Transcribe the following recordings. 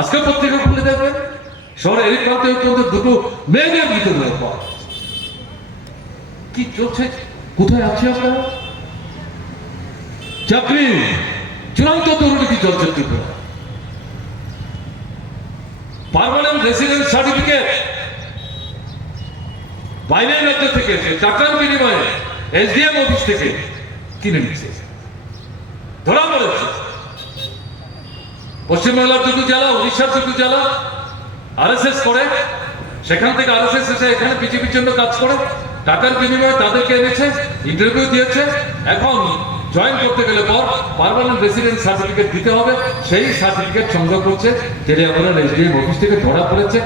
আজকে পত্রিকা খুলে দেখবেন শহরে এই প্রান্তে প্রান্তে দুটো মেয়েদের ভিতরে ব্যাপার কি চলছে? কোথায় আছে আপনারা চাকরি? চূড়ান্ত দুর্নীতি চলছে ত্রিপুরা? Permanent resident certificate. বাইরের রাজ্য থেকে টাকার বিনিময়ে এসডিএম অফিস থেকে কিনে নিচ্ছে। ধরা পড়েছে। পশ্চিমবাংলার দুটো জেলা উড়িষ্যার দুটো জেলা আরএসএস করে, সেখান থেকে আরএসএস এসে এখানে বিজেপির জন্য কাজ করে। টাকার বিনিময়ে তাদেরকে এনেছে ইন্টারভিউ দিয়েছে। এখন জয়েন করতে গেলে পর পার্মানেন্ট রেসিডেন্ট সার্টিফিকেট দিতে হবে। সেই সার্টিফিকেট সংগ্রহ করছে তেলিয়াপাড়ার এসডিএম অফিস থেকে ধরা পড়েছে।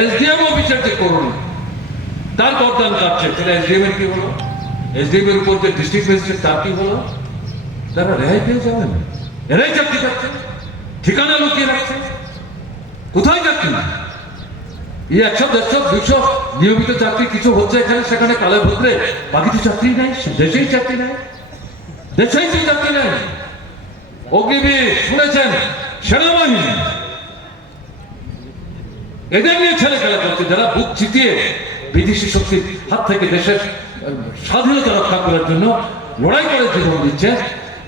এসডিএম অফিসের যে করুন, তার গরদান কাটছে। সেটা এসডিএম এর কি হলো? এসডিএম এর উপর যে ডিস্ট্রিক্ট ম্যাজিস্ট্রেট তার কি হলো? তারা রেহাই পেয়ে যাবেন। এরাই চাকরি পাচ্ছে। ঠিকানা লুকিয়ে রাখছে। কোথায় চাকরি এই একশো, দেড়শো, দুশো নিয়মিত চাকরি কিছু হচ্ছে এখানে, সেখানে কালে ভদ্রে। বাকি তো চাকরি নাই দেশেই চাকরি নাই। দেশেই তো চাকরি নাই। অগ্নিবীর, শুনেছেন? সেনাবাহিনী। এদের নিয়ে ছেলে খেলা করছে, যারা বুক চিতিয়ে বিদেশি শক্তির হাত থেকে দেশের স্বাধীনতা রক্ষা করার জন্য লড়াই করে জীবন দিচ্ছে,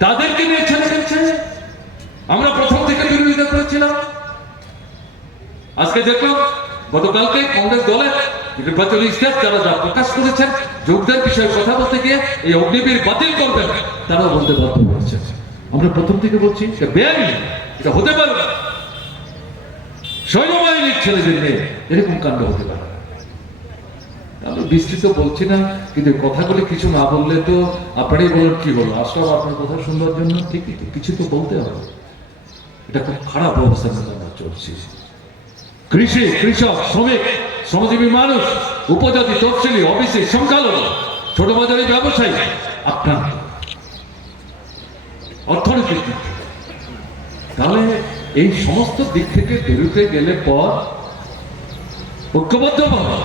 তাদেরকে নিয়ে ছেলে খেলছে। আমরা প্রথম বিরোধিতা করেছিলাম আজকে দেখলাম, গতকালকে কংগ্রেস দলের নির্বাচনী ইস্তার যারা যা প্রকাশ করেছেন যোগদান বিষয়ে কথা বলতে গিয়ে এই অগ্নিবীর বাতিল করবেন, তারাও বলতে বাধ্য হয়েছে। আমরা প্রথম থেকে বলছি, এটা বেআইনি, এটা হতে পারে না। সৈন্যবাহিনীর ছেলেদের নিয়ে এরকম কাণ্ড হতে পারে। না। আমি বিস্তৃত বলছি না, কিন্তু কথাগুলি কিছু না বললে তো আপনারই বলেন কি হলো। আসলে আপনার কথা শুনবার জন্য ঠিকই কিছু তো বলতে হবে। এটা খুব খারাপ অবস্থার মধ্যে আমরা চলছি কৃষি, কৃষক, শ্রমিক, শ্রমজীবী মানুষ, উপজাতি, তফসিলি, অফিসে, সংখ্যালঘু, ছোট বাজারি ব্যবসায়ী আক্রান্ত অর্থনৈতিক দিক। তাহলে এই সমস্ত দিক থেকে বেরোতে গেলে পর ঐক্যবদ্ধভাবে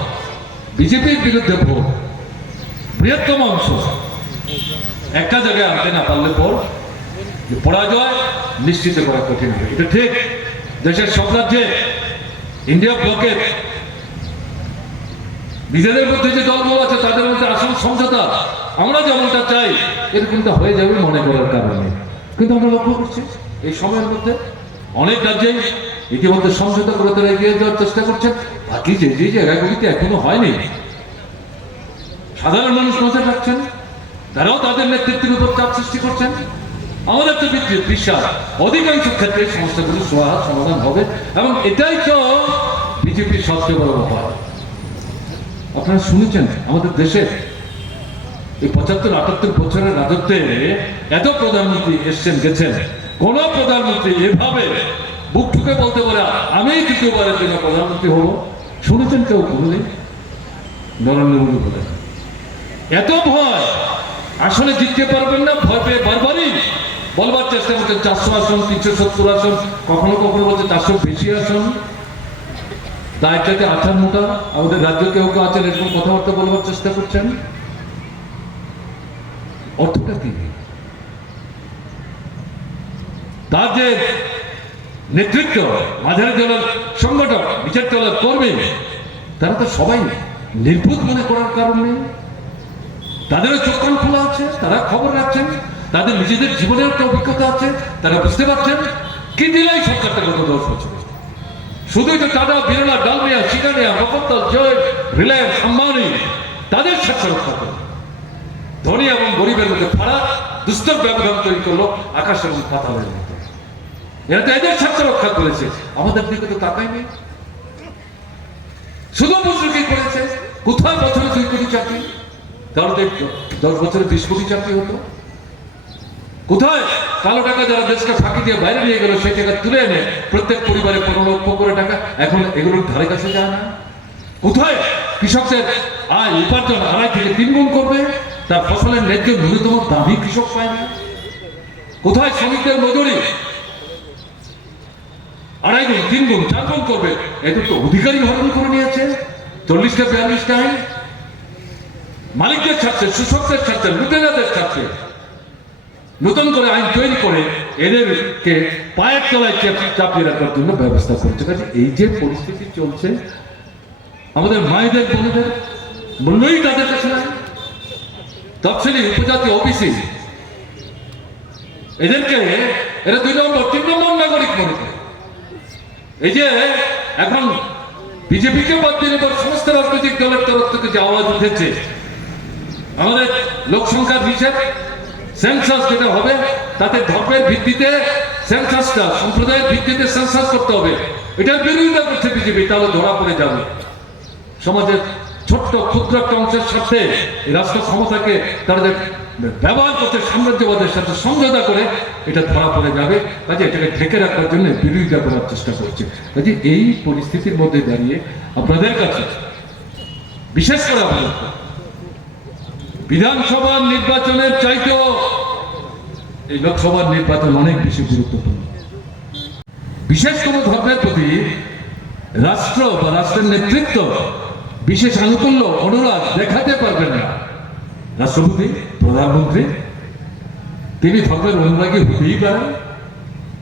বিজেপির বিরুদ্ধে ভোট, বৃহত্তম অংশ, একটা জায়গায় আনতে না পারলে পর পরাজয় নিশ্চিত করা কঠিন হবে। এটা ঠিক। দেশের রাজ্যে ইন্ডিয়া ব্লকের নিজেদের মধ্যে যে আছে, তাদের মধ্যে আসল সমঝোতা। আমরা যেমনটা চাই হয়ে যাবে মনে করার কারণে। কিন্তু আমরা লক্ষ্য করছি, এই সময়ের মধ্যে অনেক রাজ্যেই ইতিমধ্যে সমঝোতা করে তারা এগিয়ে যাওয়ার চেষ্টা করছেন। বাকি যে যে জায়গাগুলিতে এখনও হয়নি, সাধারণ মানুষ নজর রাখছেন। তারাও তাদের নেতৃত্বের উপর চাপ সৃষ্টি করছেন। আমাদের তো বিশ্বাস অধিকাংশ ক্ষেত্রে সমস্যাগুলি সোহা সমাধান হবে এবং এটাই তো বিজেপির সবচেয়ে বড় ব্যাপার। আপনারা শুনেছেন, আমাদের দেশে এই পঁচাত্তর, আটাত্তর বছরের রাজত্বে এত প্রধানমন্ত্রী এসছেন, গেছেন। কোন প্রধানমন্ত্রী এভাবে বুক ঠুকে বলতে পারে, আমি তৃতীয়বারের জন্য প্রধানমন্ত্রী হব শুনেছেন কেউ কোনোদিন নরেন্দ্র মোদী বলেন। এত ভয়, আসলে জিততে পারবেন না, ভয় পেয়ে বারবারই বলবার চেষ্টা করছেন, চারশো আসন, তিনশো সত্তর আসন, কখনো কখনো বলছে চারশো বেশি আসন। দায়টাতে আঠান্নটা আমাদের রাজ্য কেউ কেউ আছেন, এরকম কথাবার্তা বলবার চেষ্টা করছেন। অর্থটা কি? তার যে নেতৃত্ব, মাঝারি দলের সংগঠন বিচার দলের কর্মী, তারা তো সবাই নির্ভুত মনে করার কারণে তাদেরও চোখ খোলা আছে, তারা খবর রাখছেন। তাদের নিজেদের জীবনের একটা অভিজ্ঞতা আছে, তারা বুঝতে পারছেন কি দিলাই সরকারটা গত দশ বছর। শুধু তো টাটা বিরলা ডালমিয়া সিকানিয়া মফদ্দল জয়, রিলায়েন্স আম্বানি তাদের স্বার্থ রক্ষা করে। ধনী এবং গরিবের মধ্যে ফাড়া, দুস্তর ব্যবধান তৈরি করল আকাশ এবং পাতালের মতো এরা তো এদের স্বার্থ রক্ষা করেছে, আমাদের দিকে তো তাকাই নেই শুধু মুদ্রিকই করেছে কোথায় বছরে দুই কোটি চাকরি? তো দশ বছরে বিশ কোটি চাকরি হতো। কোথায়? কালো টাকা যারা দেশকে ফাঁকি দিয়ে বাইরে নিয়ে গেল, সেই টাকা তুলে এনে প্রত্যেক পরিবারে পনেরো লক্ষ করে টাকা। এখন এগুলোর ধারে কাছে যায় না। কোথায়? কৃষকদের আয় উপার্জন আড়াই থেকে তিন গুণ করবে। তার ফসলের ন্যায্য ন্যূনতম দামই কৃষক পায় না। কোথায়? শ্রমিকদের মজুরি আড়াই গুণ, তিন গুণ, চার গুণ করবে। এদের তো অধিকারী হরণ করে নিয়েছে। চল্লিশটা বিয়াল্লিশটা মালিকদের স্বার্থে সুশক্তের স্বার্থে লুটেরাদের স্বার্থে নতুন করে আইন তৈরি করে এদেরকে পায়ের তলায় চাপ- চাপিয়ে রাখার জন্য ব্যবস্থা করছে। কাজে এই যে পরিস্থিতি চলছে, আমাদের মায়েদের বোনেদের, মূল্যই তাদের কাছে নাই। তফসিলি উপজাতি ওবিসি, এদেরকে, এরা দুই নম্বর, তিন নম্বর নাগরিক মনে করে। এই যে এখন বিজেপিকে বাদ দিয়ে এবার সমস্ত রাজনৈতিক দলের তরফ থেকে যে আওয়াজ উঠেছে, আমাদের লোক সংখ্যার হিসেব সেন্সাস যেটা হবে, তাতে ধর্মের ভিত্তিতে সেন্সাসটা সম্প্রদায়ের ভিত্তিতে সেন্সাস করতে হবে। এটা বিরোধিতা করছে বিজেপি, তাহলে ধরা পড়ে যাবে। সমাজের ছোট্ট, ক্ষুদ্র একটা অংশের সাথে রাষ্ট্র ক্ষমতাকে তাদের ব্যবহার করতে সাম্রাজ্যবাদের সাথে সমঝোতা করে, এটা ধরা পড়ে যাবে। কাজে এটাকে ঢেকে রাখার জন্য বিরোধিতা করার চেষ্টা করছে। কাজে এই পরিস্থিতির মধ্যে দাঁড়িয়ে আপনাদের কাছে, বিশেষ করে আপনাদের বিধানসভা নির্বাচনের চাইতেও এই লোকসভার নির্বাচন অনেক বেশি গুরুত্বপূর্ণ। বিশেষ কোন ধর্মের প্রতি রাষ্ট্র বা রাষ্ট্রের নেতৃত্ব বিশেষ আনুকূল্য, অনুরাগ দেখাতে পারবেন না। রাষ্ট্রপতি, প্রধানমন্ত্রী, তিনি ধর্মের অনুরাগী হতেই পারেন,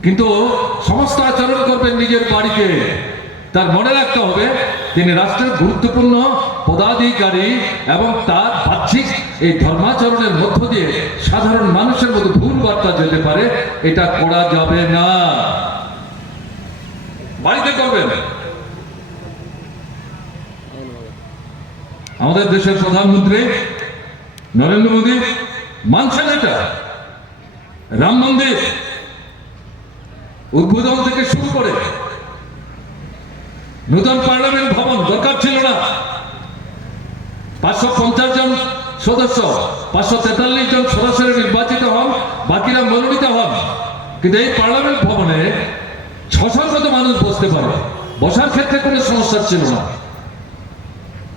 কিন্তু সমস্ত আচরণ করবেন নিজের বাড়িতে। তার মনে রাখতে হবে, তিনি রাষ্ট্রের গুরুত্বপূর্ণ পদাধিকারী এবং তার বাহ্যিক এই ধর্মাচরণের মধ্য দিয়ে সাধারণ মানুষের মধ্যে ভুল বার্তা যেতে পারে, এটা করা যাবে না। বাড়িতে করবেন? আমাদের দেশের প্রধানমন্ত্রী নরেন্দ্র মোদী মানছেন এটা। রাম মন্দির উদ্বোধন থেকে শুরু করে নতুন পার্লামেন্ট ভবন দরকার ছিল না। পাঁচশো পঞ্চাশ জন সদস্য, পাঁচশো তেতাল্লিশ জন সরাসরি নির্বাচিত হন, বাকিরা মনোনীত হন। কিন্তু এই পার্লামেন্ট ভবনে ছশোর মতো মানুষ বসতে পারে। বসার ক্ষেত্রে কোনো সমস্যা ছিল না।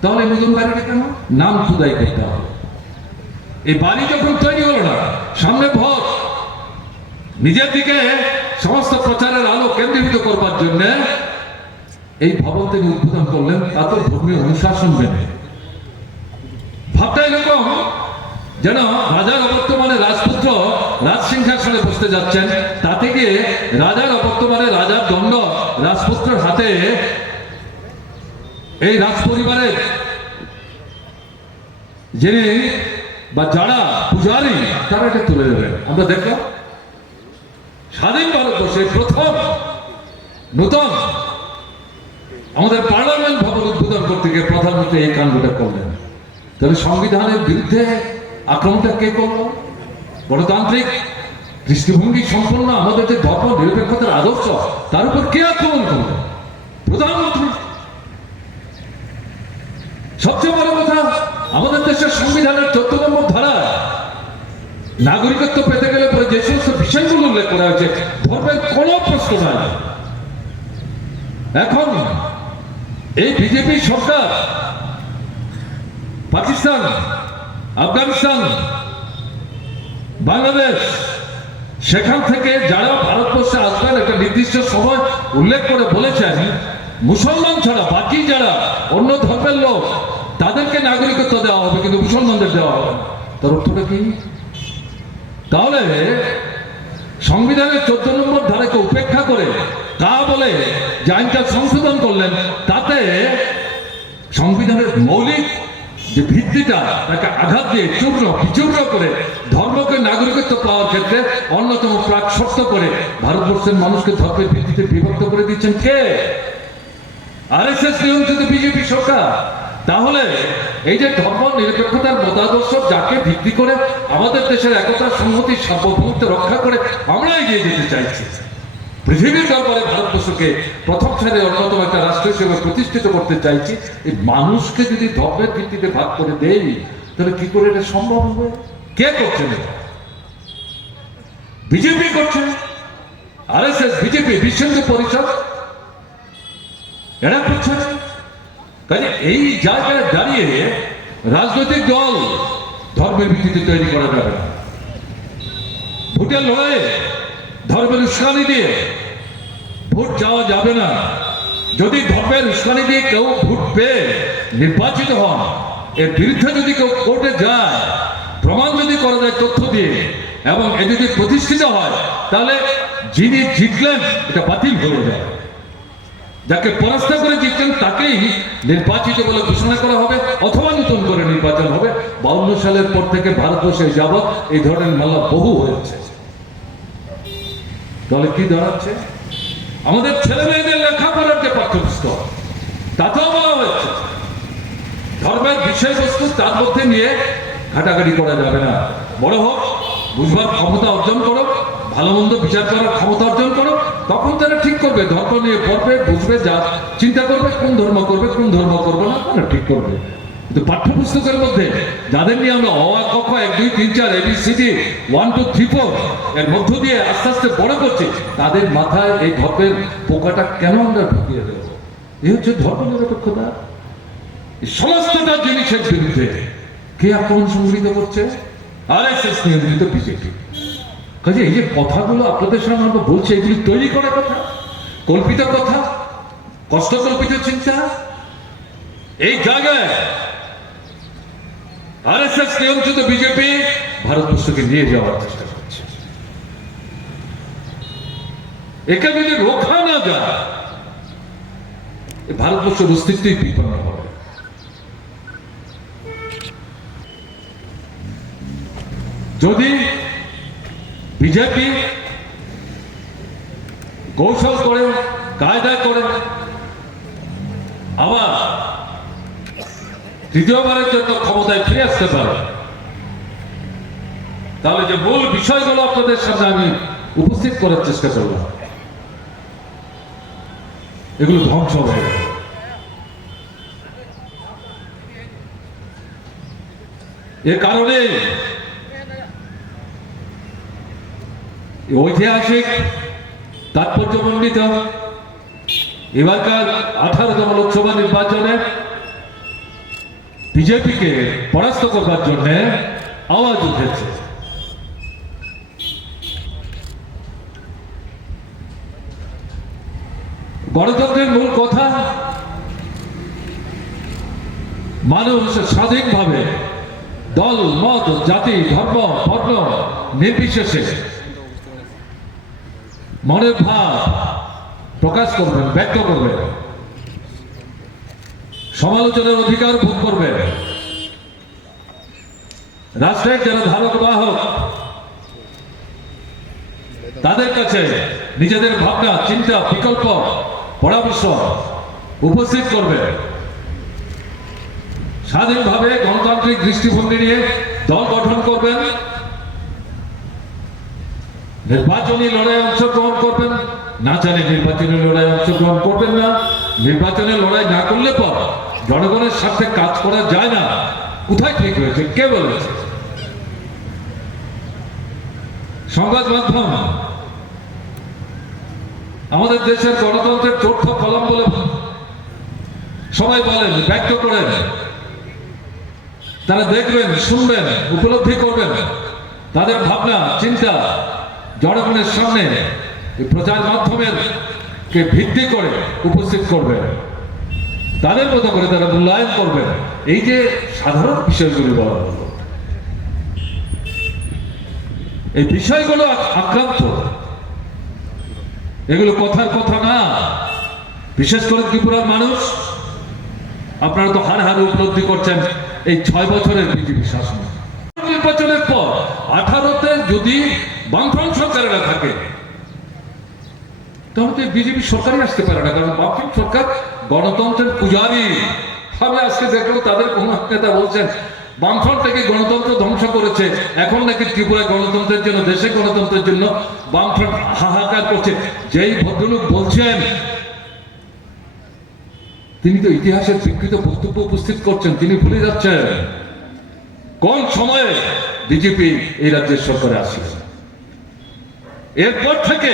তাহলে নতুন বাড়িটা কেন? নাম খুদাই করতে হবে। এই বাড়ি যখন তৈরি হলো না, সামনে ভোট। নিজের দিকে সমস্ত প্রচারের আলো কেন্দ্রীভূত করবার জন্য এই ভবন তিনি উদ্বোধন করলেন তা তো ধর্মীয় অনুশাসন মেনে। ভাবটা এরকম যেন রাজার অবর্তমানে রাজপুত্র রাজ সিংহাসনে বসতে যাচ্ছেন, তা থেকে রাজার অবর্তমানে রাজার দণ্ড রাজপুত্রের হাতে এই রাজ পরিবারের যিনি বা যারা পূজারী, তারা এটা তুলে দেবে আমরা দেখলাম, স্বাধীন ভারতবর্ষে প্রথম নূতন আমাদের পার্লামেন্ট ভবন উদ্বোধন করতে গিয়ে প্রধানমন্ত্রী এই কাণ্ডটা করলেন। তাহলে সংবিধানের বিরুদ্ধে আক্রমণটা কে করল? গণতান্ত্রিক দৃষ্টিভঙ্গি সম্পন্ন আমাদের যে ধর্ম, নিরপেক্ষতার আদর্শ, তার উপর কে আক্রমণ করল? প্রধানমন্ত্রী। সবচেয়ে বড় কথা, আমাদের দেশের সংবিধানের চোদ্দ নম্বর ধারা, নাগরিকত্ব পেতে গেলে পরে যে সমস্ত বিষয়গুলো উল্লেখ করা হয়েছে, ধর্মের কোনো প্রশ্ন নাই। এখন এই বিজেপি সরকার পাকিস্তান, আফগানিস্তান, বাংলাদেশ, সেখান থেকে যারা ভারতবর্ষে আসবেন, একটা নির্দিষ্ট সময় উল্লেখ করে বলেছেন, মুসলমান ছাড়া বাকি যারা অন্য ধর্মের লোক, তাদেরকে নাগরিকত্ব দেওয়া হবে, কিন্তু মুসলমানদের দেওয়া হবে। তার অর্থটা কি তাহলে সংবিধানের চোদ্দ নম্বর ধারাকে উপেক্ষা করে তা বলে যে আইনটা সংশোধন করলেন, তাতে সংবিধানের মৌলিক যে ভিত্তিটা তাকে আঘাত দিয়ে চূর্ণ বিচূর্ণ করে ধর্মকে নাগরিকত্ব পাওয়ার ক্ষেত্রে অন্যতম প্রাক শর্ত করে ভারতবর্ষের মানুষকে ধর্মের ভিত্তিতে বিভক্ত করে দিচ্ছেন কে? আর এস এস নিয়ন্ত্রিত বিজেপি সরকার, তাহলে এই যে ধর্ম নিরপেক্ষতার মতাদর্শ যাকে ভিত্তি করে আমাদের দেশের একতা সংহতি সার্বভৌমত্ব রক্ষা করে আমরা এগিয়ে যেতে চাইছি। পৃথিবীর দরবারে ভারতবর্ষকে প্রথম শ্রেণির অন্যতম একটা রাষ্ট্র হিসেবে প্রতিষ্ঠিত করতে চাইছি, এই মানুষকে যদি ধর্মের ভিত্তিতে ভাগ করে দেই, তাহলে কি করে এটা সম্ভব হবে? কে করছেন বিজেপি করছে। আর এস এস বিজেপি বিশ্ব পরিষদ, এরা করছে। কাজে এই জায়গায় দাঁড়িয়ে রাজনৈতিক দল ধর্মের ভিত্তিতে তৈরি করা যাবে না। ভোটের লড়াইয়ে ধর্মের উস্কানি দিয়ে ভোট যাওয়া যাবে না। যদি ধর্মের উস্কানি দিয়ে কেউ ভোট পেয়ে নির্বাচিত হন, এর বিরুদ্ধে যদি কেউ কোর্টে যায়, প্রমাণ যদি করা যায়, তথ্য দিয়ে, এবং এ যদি প্রতিষ্ঠিত হয়, তাহলে যিনি জিতলেন, এটা বাতিল হয়ে যায় যাকে পরাস্ত করে জিতলেন, তাকেই নির্বাচিত বলে ঘোষণা করা হবে, অথবা নতুন করে নির্বাচন হবে। বাউন্ন সালের পর থেকে ভারতবর্ষে যাবৎ এই ধরনের মেলা বহু হয়েছে। তাহলে কি দাঁড়াচ্ছে আমাদের ছেলে মেয়েদের লেখাপড়ার যে পাঠ্যপুস্তক, তাতেও বলা হয়েছে, ধর্মের বিষয়বস্তু তার মধ্যে নিয়ে ঘাটাঘাটি করা যাবে না। বড় হোক, বুঝবার ক্ষমতা অর্জন করো ভালো মন্দ বিচার করার ক্ষমতা অর্জন করো তখন তারা ঠিক করবে, ধর্ম নিয়ে পড়বে, বুঝবে, যা চিন্তা করবে, কোন ধর্ম করবে, কোন ধর্ম করবে না, তারা ঠিক করবে। কিন্তু পাঠ্যপুস্তকের মধ্যে যাদের নিয়ে আমরা অ এক, দুই, তিন, চার A B C D one two three four এর মধ্য দিয়ে আস্তে আস্তে বড় করছি, তাদের মাথায় এই ধর্মের পোকাটা কেন আমরা ঢুকিয়ে দেবো? হচ্ছে ধর্ম নিরপেক্ষতা। সমস্তটা জিনিসের বিরুদ্ধে কে আক্রমণ করছে? আর এস এস নিয়ন্ত্রিত বিজেপি কাজে এই যে কথাগুলো আপনাদের সামনে আমরা বলছি, এগুলি তৈরি করা কথা, কল্পিত কথা, কষ্টকল্পিত চিন্তা, এই জায়গায় আর নিয়ন্ত্রিত বিজেপি ভারতবর্ষকে নিয়ে যাওয়ার চেষ্টা করছে। একে যদি রোখা না যায় ভারতবর্ষের অস্তিত্বই বিপন্ন হবে। যদি বিজেপি কৌশল করে, কায়দা করে, আবার তৃতীয়বারের জন্য ক্ষমতায় ফিরে আসতে পারে। তাহলে যে মূল বিষয়গুলো আপনাদের সামনে আমি উপস্থিত করার চেষ্টা করলাম এগুলো ধ্বংস গেল এ কারণে ঐতিহাসিক তাৎপর্যমণ্ডিত এবারকার আঠারোতম লোকসভা নির্বাচনে বিজেপিকে পরাস্ত করবার জন্য আওয়াজ উঠেছে। গণতন্ত্রের মূল কথা, মানুষ স্বাধীনভাবে দল, মত, জাতি, ধর্ম, বর্ণ নির্বিশেষে মনের ভাব প্রকাশ করবেন, ব্যক্ত করবেন। সমালোচনার অধিকার ভোগ করবে। রাষ্ট্রের যারা ধারক বাহক, তাদের কাছে নিজেদের ভাবনা, চিন্তা, বিকল্প, পরামর্শ উপস্থিত করবে। স্বাধীনভাবে গণতান্ত্রিক দৃষ্টিভঙ্গি নিয়ে দল গঠন করবেন। নির্বাচনী লড়াই অংশগ্রহণ করবেন। না জানে নির্বাচনী লড়াই অংশগ্রহণ করবেন না। নির্বাচনী লড়াই না করলে পর জনগণের সাথে কাজ করা যায় না। কোথায় ঠিক হয়েছে? কে বলেছে সংবাদ মাধ্যম। আমাদের দেশের গণতন্ত্রের চতুর্থ কলম বলে সবাই বলেন, ব্যক্ত করেন। তারা দেখবেন, শুনবেন, উপলব্ধি করবেন। তাদের ভাবনা, চিন্তা জনগণের সামনে। প্রচার মাধ্যমের কে ভিত্তি করে উপস্থিত করবেন তাদের মতো করে তারা মূল্যায়ন করবেন এই যে সাধারণ বিষয়গুলি বলা হলো। এই বিষয়গুলো আক্রান্ত। এগুলো কথার কথা না। বিশেষ করে ত্রিপুরার মানুষ, আপনারা তো হার হার উপলব্ধি করছেন এই ছয় বছরের বিজেপি শাসন। নির্বাচনের পর আঠারোতে যদি বামফ্রন্ট সরকারেরা থাকে তাহলে তো বিজেপি সরকারই আসতে পারে না, কারণ বামফ্রন্ট সরকার গণতন্ত্রের পূজারী। আমি আজকে দেখলাম তাদের কোন নেতা বলছেন, বামফ্রন্ট থেকে গণতন্ত্র ধ্বংস করেছে, এখন নাকি ত্রিপুরায় গণতন্ত্রের জন্য, দেশে গণতন্ত্রের জন্য বামফ্রন্ট হাহাকার করছে। যেই ভদ্রলোক বলছেন, তিনি তো ইতিহাসের বিকৃত বক্তব্য উপস্থিত করছেন, তিনি ভুলে যাচ্ছেন। কোন সময়ে বিজেপি এই রাজ্যের সরকারে আসলে এরপর থেকে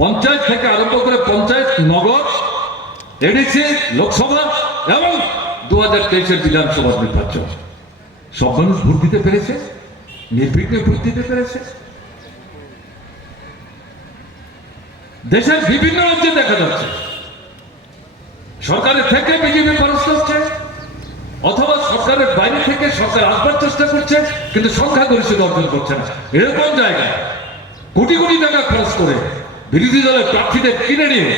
পঞ্চায়েত থেকে আরম্ভ করে পঞ্চায়েত, নগর, এডিসি, লোকসভা এবং দু হাজার তেইশের বিধানসভা নির্বাচন। সব মানুষ ভোট দিতে পেরেছে, নির্বিঘ্নে ভোট দিতে পেরেছে। দেশের বিভিন্ন রাজ্যে দেখা যাচ্ছে, সরকারের থেকে বিজেপি পরাস্ত হচ্ছে, অথবা সরকারের বাইরে থেকে সরকার আসবার চেষ্টা করছে, কিন্তু সংখ্যাগরিষ্ঠতা অর্জন করছে না। এরকম জায়গায়, কোটি কোটি টাকা খরচ করে বিরোধী দলের প্রার্থীদের কিনে নিয়ে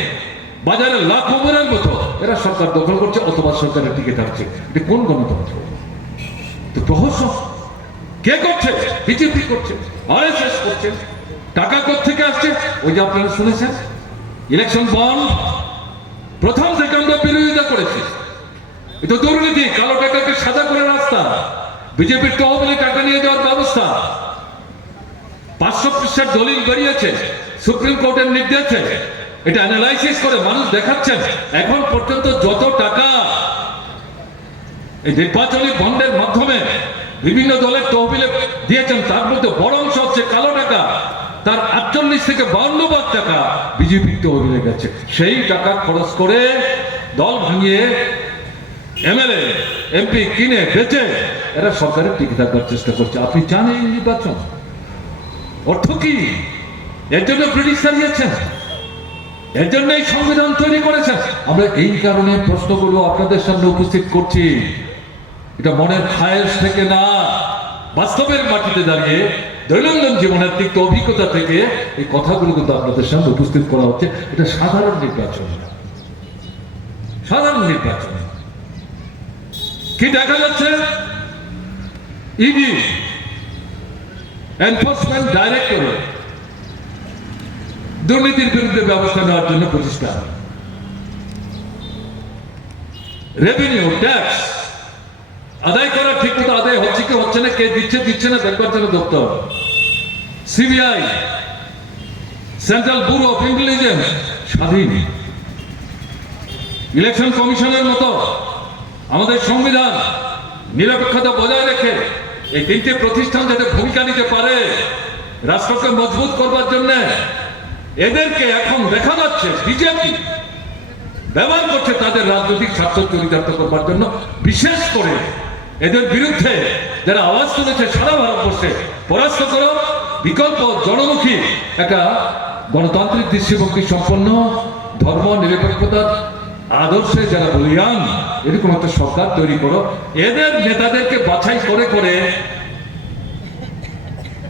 বাজারে লাখ মোবাইলের মতো এরা সরকার দখল করছে অথবা সরকারের টিকে থাকছে এটা কোন গণতন্ত্র? তো প্রহসন কে করছে? বিজেপি করছে, আরএসএস করছে, টাকা থেকে আসছে? ওই যে আপনারা শুনেছেন, ইলেকশন বন্ড প্রথম থেকে আমরা বিরোধিতা করেছি। এটা দুর্নীতি, কালো টাকাকে সাদা করে রাস্তা। বিজেপির তহবিলে টাকা নিয়ে যাওয়ার ব্যবস্থা। পাঁচশো পৃষ্ঠার দলিল বেরিয়েছে। সুপ্রিম কোর্টের নির্দেশে এটা অ্যানালাইসিস করে মানুষ দেখাচ্ছেন। এখন পর্যন্ত যত টাকা এই নির্বাচনী বন্ডের মাধ্যমে বিভিন্ন দলের তহবিলে দিয়েছেন, তার মধ্যে বড় অংশ হচ্ছে কালো টাকা। তার আটচল্লিশ থেকে বাউন্ন ভাগ টাকা বিজেপির তহবিলে গেছে। সেই টাকা খরচ করে দল ভাঙিয়ে এমএলএ, এমপি কিনে, বেচে, এরা সরকারের টিকে থাকবার চেষ্টা করছে। আপনি জানেন নির্বাচন? অর্থ কি? এর জন্য ব্রিটিশ দাঁড়িয়েছেন এর জন্য এই সংবিধান তৈরি করেছেন। আমরা এই কারণে প্রশ্নগুলো আপনাদের সামনে উপস্থিত করছি। এটা মনের খায়েশ থেকে না, বাস্তবের মাটিতে দাঁড়িয়ে দৈনন্দিন জীবনের তিক্ত অভিজ্ঞতা থেকে এই কথাগুলো কিন্তু আপনাদের সামনে উপস্থিত করা হচ্ছে। এটা সাধারণ নির্বাচন। সাধারণ নির্বাচন। কি দেখা যাচ্ছে? ইডি এনফোর্সমেন্ট ডাইরেক্টরেট দুর্নীতির বিরুদ্ধে ব্যবস্থা নেওয়ার জন্য প্রতিষ্ঠা। রেভিনিউ ট্যাক্স আদায় করা ঠিক মতো আদায় হচ্ছে কি হচ্ছে না, কে দিচ্ছে দিচ্ছে না দেখবার জন্য দপ্তর CBI central bureau of intelligence স্বাধীন। ইলেকশন কমিশনের মতো আমাদের সংবিধান নিরপেক্ষতা বজায় রেখে এই তিনটে প্রতিষ্ঠান যাতে ভূমিকা নিতে পারে, রাষ্ট্রকে মজবুত করবার জন্য এদেরকে এখন দেখা যাচ্ছে বিজেপি ব্যবহার করছে তাদের রাজনৈতিক স্বার্থ চরিতার্থ করবার জন্য, বিশেষ করে এদের বিরুদ্ধে যারা আওয়াজ তুলেছে সারা ভারতবর্ষে, পরাস্ত করো, বিকল্প জনমুখী একটা গণতান্ত্রিক দৃষ্টিভঙ্গি সম্পন্ন ধর্ম নিরপেক্ষতার আদর্শে যারা বলিয়ান, এরকম একটা সরকার তৈরি করো, এদের নেতাদেরকে বাছাই করে করে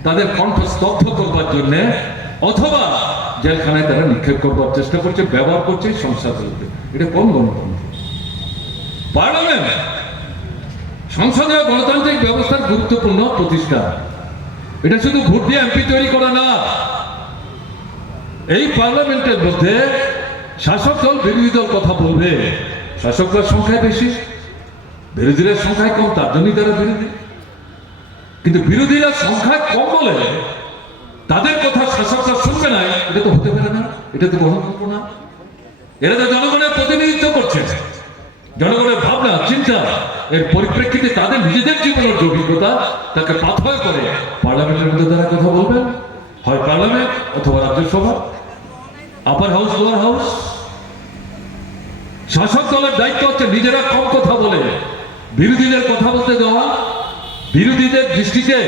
তাদের কণ্ঠ স্তব্ধ করবার জন্য, অথবা জেলখানায় তারা নিক্ষেপ করবার চেষ্টা করছে, ব্যবহার করছে সংসদগুলোকে এটা কোন গণতন্ত্র? পার্লামেন্ট! সংসদীয় গণতান্ত্রিক ব্যবস্থার গুরুত্বপূর্ণ প্রতিষ্ঠান এটা শুধু ভোট দিয়ে এমপি তৈরি করা না। এই পার্লামেন্টের মধ্যে শাসক দল, বিরোধী দল কথা বলবে। শাসকদের সংখ্যায় বেশি, বিরোধীদের সংখ্যায় কম, তার জন্যই তারা বিরোধী। কিন্তু বিরোধীরা সংখ্যায় কম বলে তাদের কথা শাসকরা শুনবে না, এটা তো হতে পারে না, এটা তো গণতন্ত্র না এরা তো জনগণের প্রতিনিধিত্ব করছে। জনগণের ভাবনা, চিন্তা, এর পরিপ্রেক্ষিতে তাদের নিজেদের জীবনের অভিজ্ঞতা, তাকে পাথয় করে পার্লামেন্টের মধ্যে তারা কথা বলবেন হয় পার্লামেন্ট অথবা Rajya Sabha upper house lower house শাসক দলের দায়িত্ব হচ্ছে নিজেরা কম কথা বলে, বিরোধীদের কথা বলতে দেওয়া, বিরোধীদের দৃষ্টিতে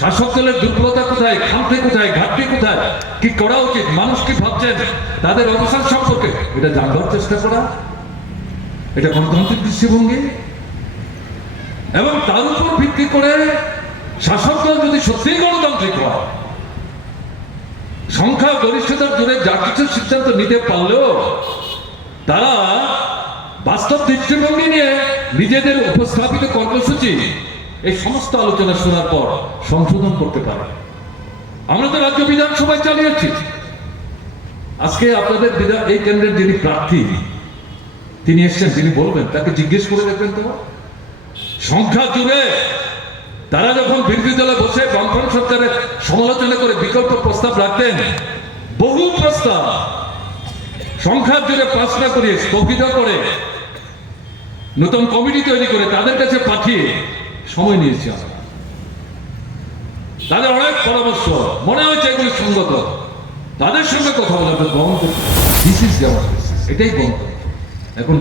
শাসক দলের দুর্বলতা কোথায়? খামতি কোথায়? ঘাটতি কোথায়? কি করা উচিত? মানুষ কি ভাবছেন? তাদের অবস্থান সম্পর্কে এটা জানবার চেষ্টা করা। এটা গণতান্ত্রিক দৃষ্টিভঙ্গি। এবং তার উপর ভিত্তি করে শাসক দল যদি সত্যিই গণতান্ত্রিক হয়, সংখ্যা গরিষ্ঠতার জোরে যা কিছু সিদ্ধান্ত নিতে পারলেও তারা বাস্তব দৃষ্টিভঙ্গি নিয়ে নিজেদের উপস্থাপিত কর্মসূচি এই সমস্ত আলোচনা শোনার পর সংশোধন করতে পারে। আমরা তো রাজ্য বিধানসভায় চালিয়েছি। আজকে আপনাদের বিধান এই কেন্দ্রের যিনি প্রার্থী, তিনি এসছেন, তিনি বলবেন, তাকে জিজ্ঞেস করে দেখবেন তো। সংখ্যা জুড়ে তারা যখন বিরোধী বসে বামফ্রন্ট সরকারের সমালোচনা করে বিকল্প প্রস্তাব রাখতেন, বহু প্রস্তাব সংখ্যা জুড়ে পাশনা করে স্থগিত করে নতুন কমিটি তৈরি করে তাদের কাছে পাঠিয়ে সময় নিয়েছি আমরা। তাদের অনেক পরামর্শ, মনে হয়েছে এগুলি সঙ্গত। তাদের সঙ্গে কথা বলা গ্রহণ করতে এটাই গণতন্ত্র এখন